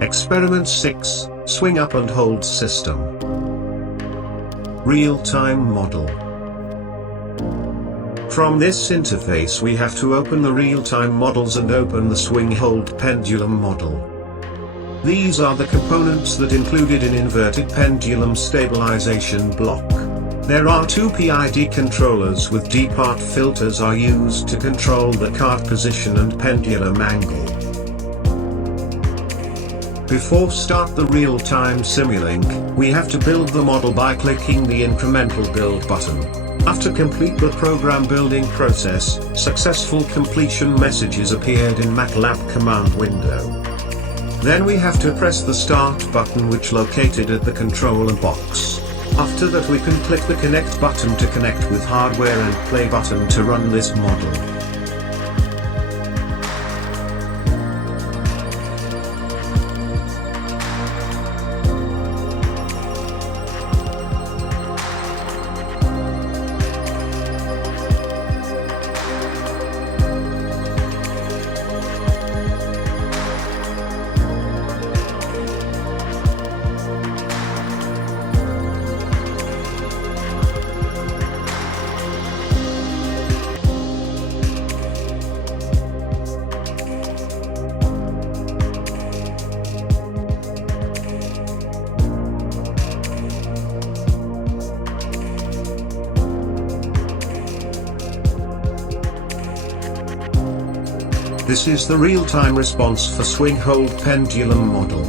Experiment 6, Swing Up and Hold System. Real-time model. From this interface we have to open the real-time models and open the swing-hold pendulum model. These are the components that included in inverted pendulum stabilization block. There are two PID controllers with D-part filters are used to control the cart position and pendulum angle. Before start the real-time Simulink, we have to build the model by clicking the incremental build button. After complete the program building process, successful completion messages appeared in MATLAB command window. Then we have to press the start button which located at the controller box. After that we can click the connect button to connect with hardware and play button to run this model. This is the real-time response for swing-hold pendulum model.